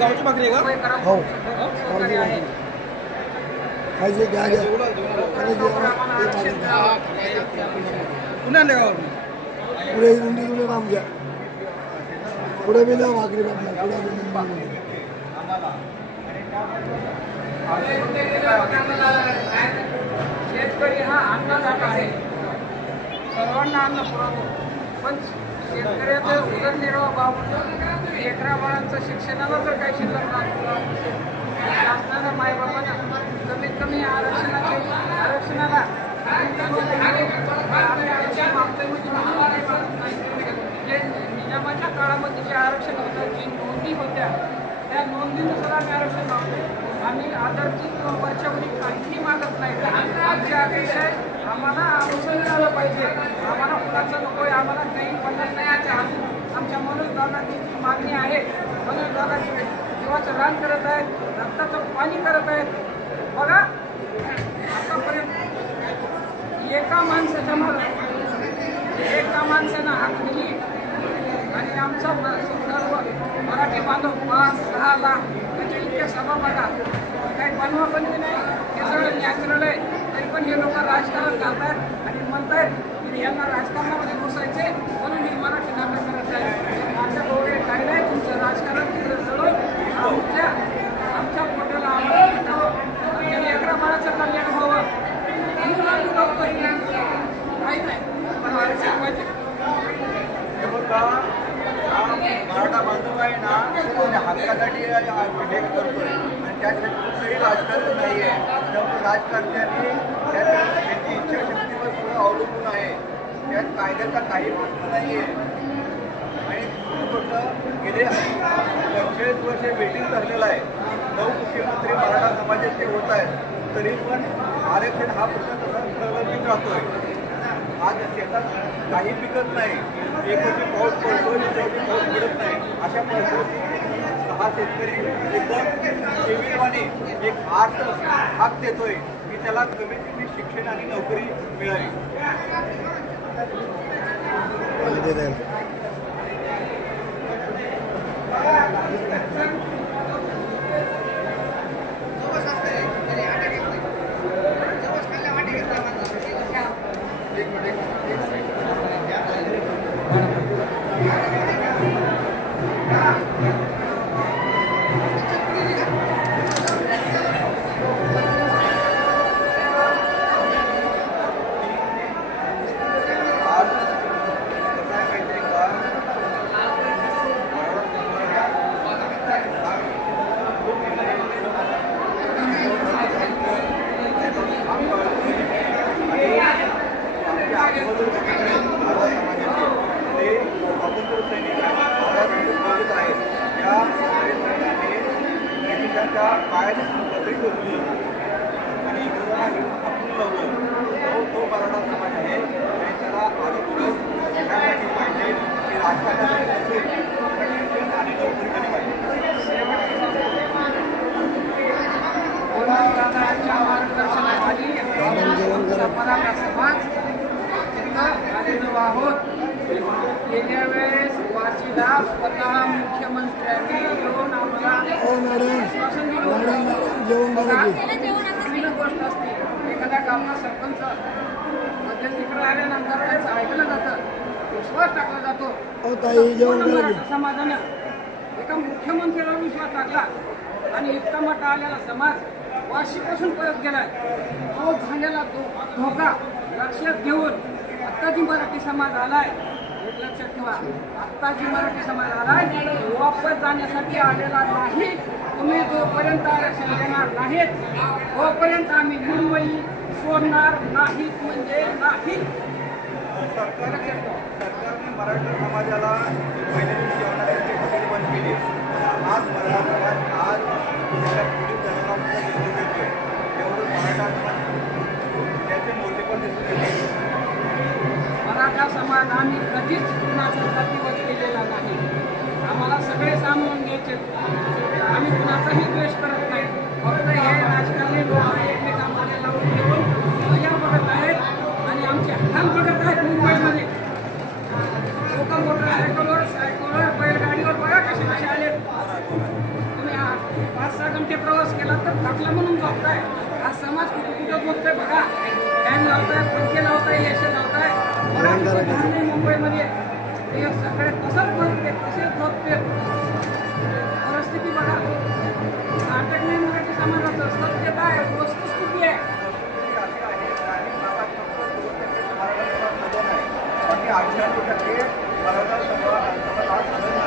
गावची भाकरी आहे का? हो पुणे आणले गावावरून? पुढे रुंदी काम घ्या पुढे बी द्या भाकरी भेटला पुढे शेतकरी हा अन्नदाता आहे, सर्वांना अन्न पुरवतो, पण शेतकऱ्याचं उदरनिर्वाह बाबून लेकरा बाळांचं शिक्षणाला जर काही शिल्लक नसेल, शासनानं मायबापांना कमीत कमी आरक्षणाला जे निजामाच्या काळामध्ये जे आरक्षण होतं, जी नोंदी होत्या त्या नोंदीनुसार आम्ही आरक्षण मागतो. आम्ही आधारची किंवा वर्षावरील काहीही मागत नाही. आमचे आदेश आहे, आम्हाला आरक्षण झालं पाहिजे, आम्हाला कुणाचं नको आहे, आम्हाला काही पडणार नाही. आमच्या मनोज दादाची मागणी आहे. मनोज दादा जीवाचं रान करत आहेत, रक्ताचं पाणी करत आहेत. बघा आतापर्यंत एका माणसानं हाक दिली आणि आमचा सर्व मराठी बांधव 5-6 लाख त्याच्या इतक्या सभा बघा, काही बनवा बनवी नाही, हे सगळं नॅचरल आहे. तरी पण हे लोक राजकारण करतात आणि म्हणतात की यांना राजकारणामध्ये घुसायचे म्हणून मी मराठी नाटक करत आहे. नाटक वगैरे काही नाही, तुमचं राजकारण तिकडे जळून आमच्या पोटाला आमच्या लेकरा बाळाचं कल्याण व्हावं काही नाही, पण आरक्षण पाहिजे. मराठा बांधव आहे ना, हक्कासाठी हे करतोय आणि त्यासाठी कुठलंही राजकारण नाही आहे. त्यामुळे राजकारण्यांनी त्यांची इच्छाशक्तीवर सगळं अवलंबून आहे. त्यात कायद्याचा काही प्रश्न नाही आहे. आणि गोष्ट गेले 45 वर्षे वेटिंग ठरलेला आहे. 9 मुख्यमंत्री मराठा समाजाचे होत आहेत, तरी पण आरक्षण हा प्रश्न तसा प्रलंबित राहतोय. आज शेतात काही पिकत नाही, एक वर्षी पाऊस पडतो, दुसऱ्या वर्षी पाऊस पडत नाही. अशा परिस्थितीत हा शेतकरी एकदम सेविलवाने एक आर्थ हाक देतोय की त्याला कमीत कमी शिक्षण आणि नोकरी मिळावी. गेल्या वेळेस वाशीला स्वतः मुख्यमंत्र्यांनी येऊन आम्हाला आश्वासन दिलं. गोष्ट असते, एखाद्या गावचा सरपंच मध्यस्थीकडे आल्यानंतर त्याचं ऐकलं जातं, विश्वास टाकला जातो. समाजानं एका मुख्यमंत्र्यावर विश्वास टाकला आणि इतका मोठा आलेला समाज वाशीपासून परत गेलाय. तो झालेला धोका लक्षात घेऊन आत्ता जी मराठी समाज आलाय, लक्षात ठेवा, आत्ता जी मराठी समाज आलाय वापस जाण्यासाठी आलेला नाही. तुम्ही जोपर्यंत आरक्षण देणार नाहीत तोपर्यंत आम्ही मुंबई सोडणार नाहीत, म्हणजे नाही. सरकारने मराठा समाजाला पहिल्या दिवशी जेवणासाठी हॉटेल बंद केली. आज मराठा समाज आज पोलीस दलाला दिसून येतोय. एवढं मराठा समाज त्याचे मोठे पण दिसून येते. मराठा समाज आम्ही कधीच कुणाचा जातीवाद केलेला नाही. आम्हाला सगळे सामावून घ्यायचे. आम्ही कुणाचाही द्वेष करत नाही. फक्त हे राजकारणी लोक एकमेकांमध्ये लावून घेऊन या बघत आहेत आणि आमचे हाल बघत आहेत. मुंबईमध्ये लोक मोटरसायकलवर बैलगाडीवर बघा कसे कसे आले. तुम्ही हैराण करा का आणि मुंबईमध्ये हे सगळे तसंच भरते तसेच झोपते परिस्थिती बघा. नाटक नाही मराठी समाजाचं सत्यता आहे, वस्तुस्थिती आहे. बाकी 88% मराठा समाज